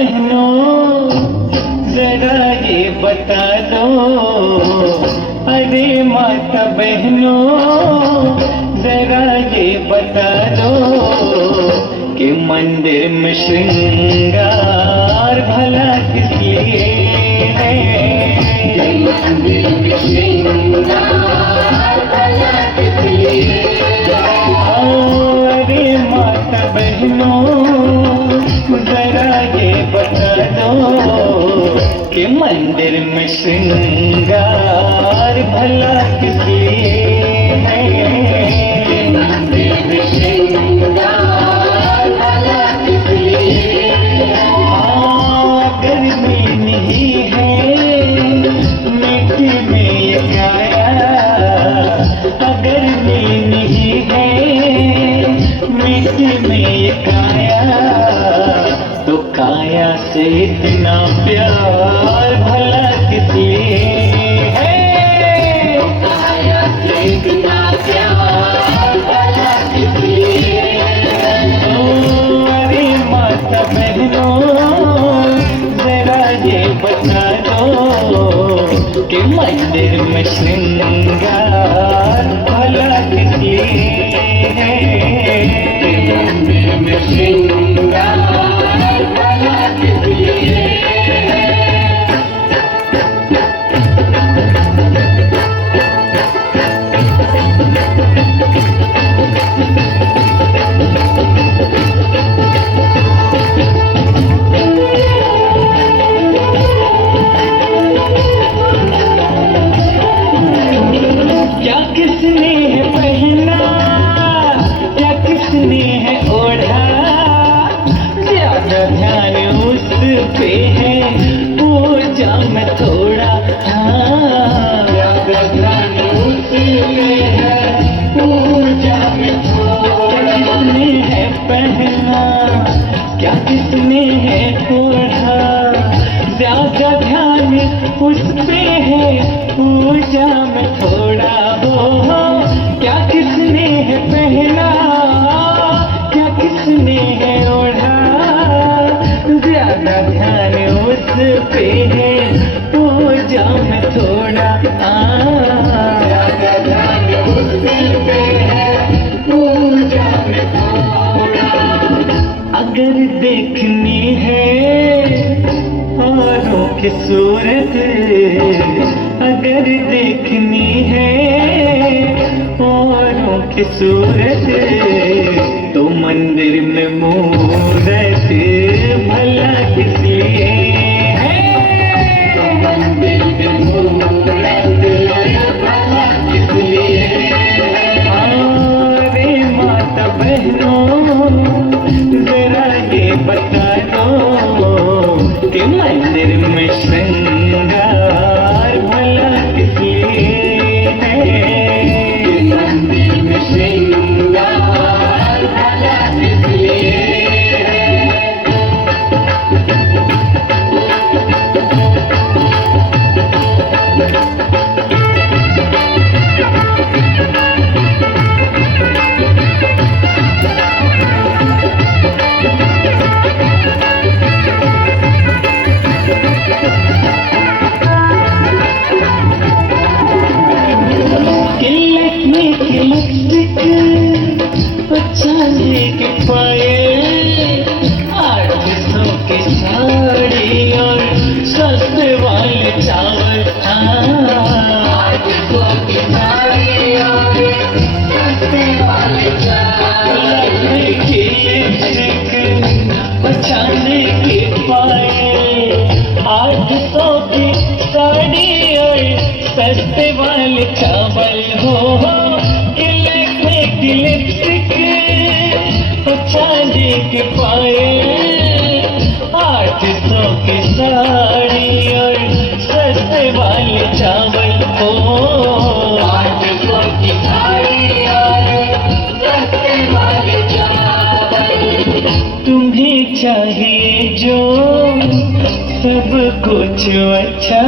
बहनों जरा ये बता दो, अरे माता बहनों जरा ये बता दो कि मंदिर में श्रृंगार भला किस लिए है। मंदिर में श्रृंगार भला किस लिए है। अरे माता बहनों जरा ये बता दो कि मंदिर में श्रृंगार भला किस लिए है। मंदिर में श्रृंगार भला किस लिए है। गर्मी नहीं है मिट्टी में ये काया, अगर नहीं है मिट्टी में ये काया, तो काया से इतना प्यार भला किस लिए है। काया से इतना प्यार भला किस लिए है। अरे माता बहनों जरा ये बता दो कि मंदिर में श्रृंगार भला किस लिए है। मंदिर में श्रृंगार भला किस लिए है। क्या किसने है पहना, क्या किसने है ओढ़ा, ज्यादा ध्यान उस पे है पूजा में थोड़ा। ज्यादा ध्यान उस पे है पूजा में थोड़ा। किसने है पहना, क्या किसने है ओढ़ा, ज्यादा ध्यान उस पे है पूजा में थोड़ा। हो क्या किसने है पहना, क्या किसने है ओढ़ा, ज्यादा ध्यान उस पे है पूजा में थोड़ा। ज्यादा ध्यान उस पे है पूजा में थोड़ा। अगर देखनी है औरों की सूरत, अगर देखनी है औरों की सूरत, तो मंदिर में मूरत भला किस लिए है। तो मंदिर में मूरत भला किस लिए है। अरे माता बहनों जरा ये बता दो कि मंदिर में श्रृंगार भला किस लिए है। मंदिर में श्रृंगार भला किस लिए है। चांदी के पायल, 800 की साड़ी और सस्ते वाले चावल। 800 की साड़ी और सस्ते वाले चावल। की लिपस्टिक, चांदी के पायल, 800 की साड़ी और सस्ते वाले चावल। हो की लिपस्टिक, चांदी के पायल, 800 की साड़ी और सस्ते वाले चावल। हो 800 की साड़ी और सस्ते वाले चावल। तुम्हें चाहिए जो सब कुछ अच्छा,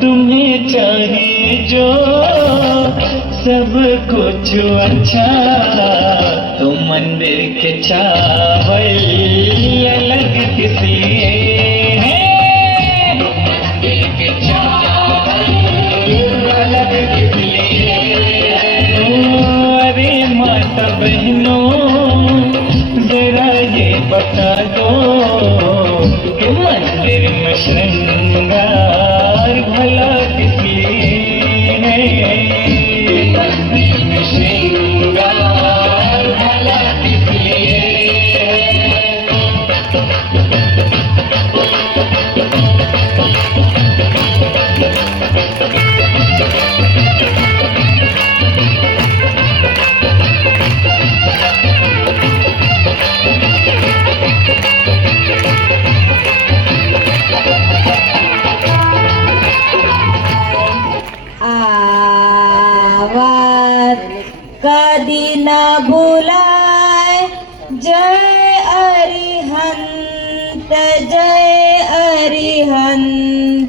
तुम्हें चाहिए जो सब कुछ अच्छा तो मंदिर के चावल अलग किसलिए है? मंदिर के चावल अलग किसलिए है? अरे माता बहनों जरा ये बता दो कि मंदिर में श्रृंगार भला किसलिए है? मंदिर में श्रृंगार भला किसलिए है? कदी न भुलाए जय अरिहंत जय अरिहंत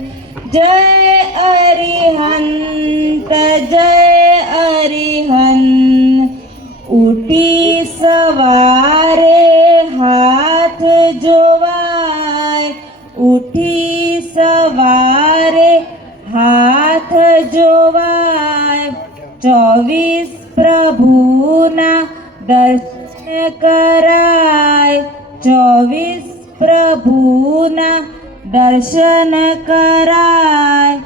जय अरिहंत जय अरिहंत उठी सवारे हाथ जोवाय उठी सवारे हाथ जोवाय 24 પ્રભુના દર્શન કરાય 24 પ્રભુના દર્શન કરાય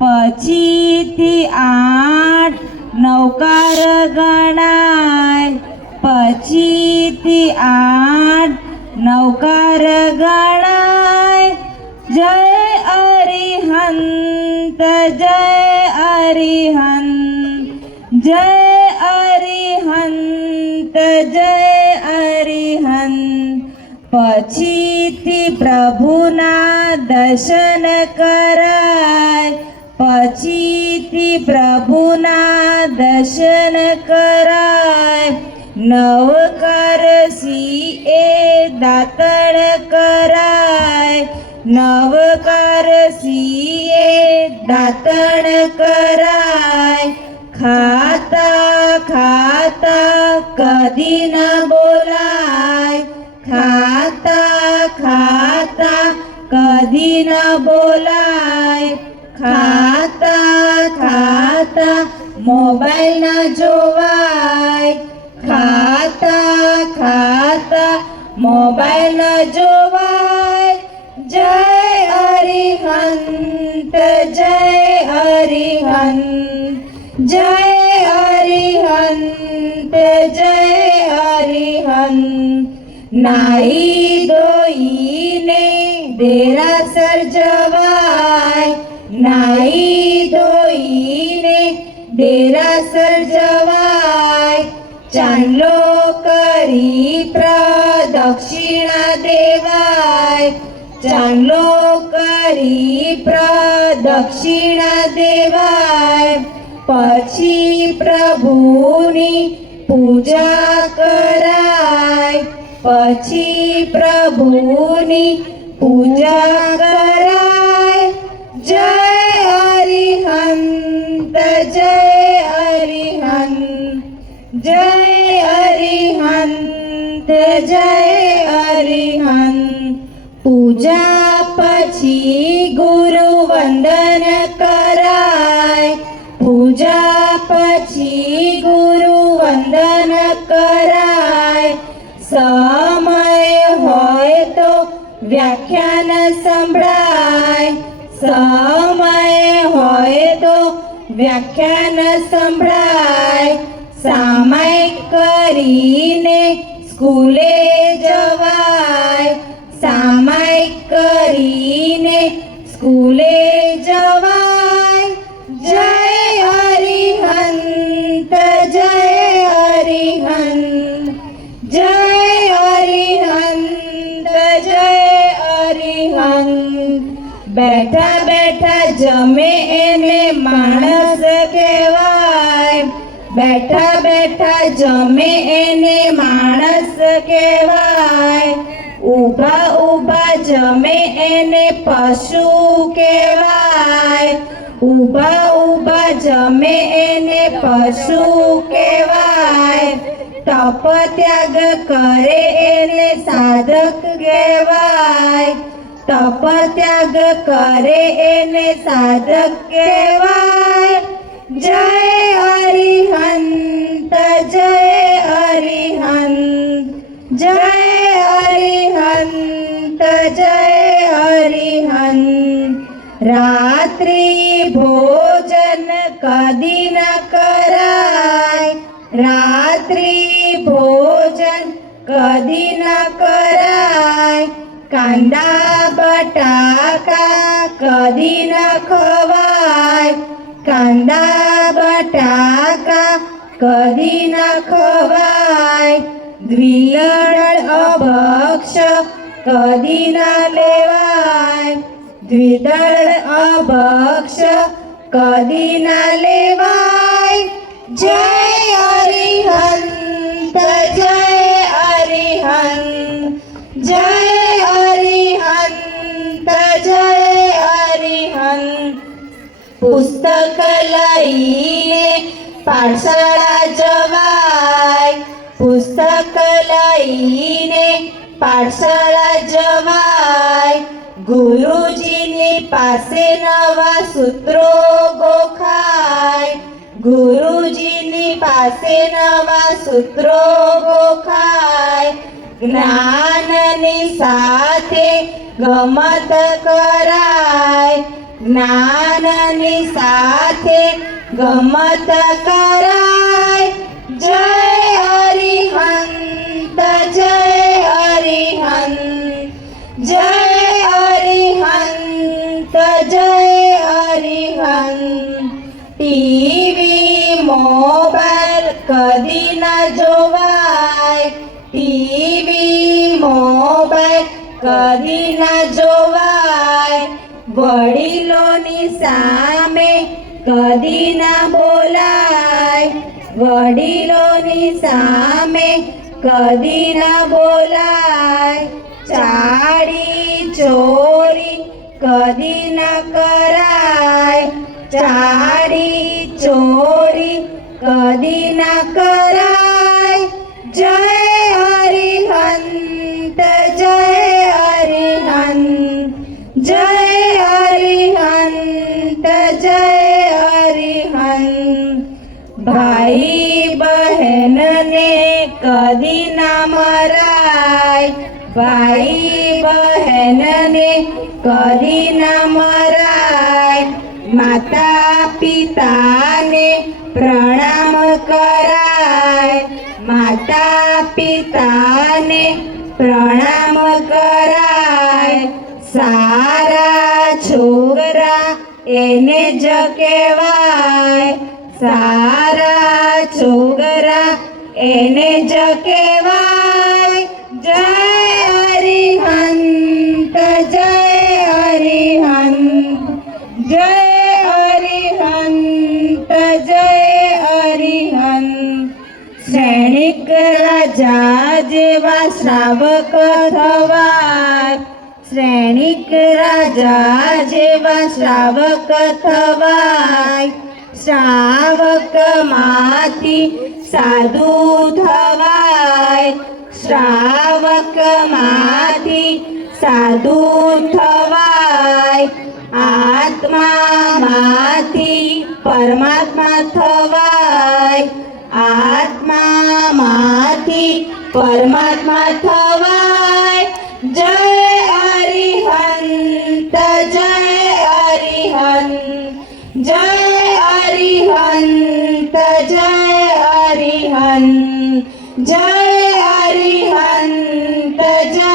પછીથી 8 નવકાર ગણાય પછીથી 8 નવકાર ગણાય જય અરિહંત જય અરિહંત જય અરિહંત જય અરિહંત પછીથી પ્રભુના દર્શન કરાય પછીથી પ્રભુના દર્શન કરાય નવકાર સિંહે દાતણ કરાય નવકાર સિંહે દાતણ કરાય ખાતા ખાતા કદી ન બોલાય ખાતા ખાતા કદી ન બોલાય ખાતા ખાતા મોબાઈલ ન જોવાય ખાતા ખાતા મોબાઈલ ન જોવાય જય અરિહંત જય અરિહંત જય અરિહંત જય અરિહંત નાઈ ધોઈને દેરાસર જવાય નાઈ ધોઈને દેરાસર જવાય ચાંદલો કરી પ્રદક્ષિણા દેવાય ચાંદલો કરી પ્રદક્ષિણા દેવાય પછી પ્રભુની પૂજા કરાય પછી પ્રભુની પૂજા કરાય જય અરિહંત જય અરિહંત જય અરિહંત જય અરિહંત પૂજા પછી ગુરુ વંદન કરાય પૂજા પછી ગુરુ વંદન કરાય સમય હોય તો વ્યાખ્યાન સંભળાય સમય હોય તો વ્યાખ્યાન સંભળાય સામાયિક કરીને સ્કૂલે જવાય સામાયિક કરીને સ્કૂલે જવાય જય અરિહંત જય અરિહંત જય અરિહંત જય અરિહંત બેઠા બેઠા જમે એને માણસ કહેવાય બેઠા બેઠા જમે એને માણસ કહેવાય ઊભા ઊભા જમે એને પશુ કહેવાય ઊભા ઊભા જમે એને પશુ કહેવાય, તપ ત્યાગ કરે એને સાધક કહેવાય, તપ ત્યાગ કરે એને સાધક કહેવાય. જય હરિહંત, જય હરિહંત, જય હરિહંત, જય હરિહંત. રાત્રિ ભોજન કદી ન કરાય, રાત્રિ ભોજન કદી ન કરાય, કાંદા બટાકા કદી ન ખવાય, કાંદા બટાકા કદી ન ખવાય. દ્વિદળ અભક્ષ કદી ન લેવાય, દ્વિદળ અભક્ષ કદી ન લેવાય. જય હરિહંત, જય હરિહંત, જય હરિહંત, જય હરિહંત. પુસ્તક લઈને પાઠશાળા જવાય, પુસ્તક લઈને પાઠશાળા જવાય. ગુરુજીની પાસે નવા સૂત્રો ગોખાય, ગુરુજીની પાસે નવા સૂત્રો ગોખાય. જ્ઞાનની સાથે ગમત કરાય, જ્ઞાનની સાથે ગમત કરાય. જય હરિહંત, જય હરિહંત, જય હરિહંત, જય હરિહંત. ટીવી મોબાઈલ કદી ન જોવાય, ટીવી મોબાઈલ કદી ન જોવાય. વડીલોની સામે કદી ન બોલાય, વડીલોની સામે કદી ન બોલાય. ચાડી ચોરી કદી ન કરાય, ચાડી ચોરી કદી ન કરાય. જય હરિહંત, જય હરિહંત, જય હરિહંત, જય હરિહંત. ભાઈ બહેનને કદી ન મરાય, ભાઈ બહેનને કદી ન મરાય. માતા પિતાને પ્રણામ કરાય, માતા પિતાને પ્રણામ કરાય. સારા છોકરા એને જ કહેવાય, સારા છોકરા એને જ કહેવાય. જય હરિહંત, જય હરિહંત, જય હરિહંત, જય હરિહંત. શ્રેણિક રાજા જેવા શ્રાવક થવાય, શ્રેણિક રાજા જેવા શ્રાવક થવાય. શ્રાવકમાંથી સાધુ થવાય, શ્રાવકમાંથી સાધુ થવાય. આત્મામાંથી પરમાત્મા થવાય, આત્મામાંથી પરમાત્મા થવાય. જય હરિહંત, જય હરિહંત, જય હરિહંત, જય હરિહંત, જય હરિહંત, જય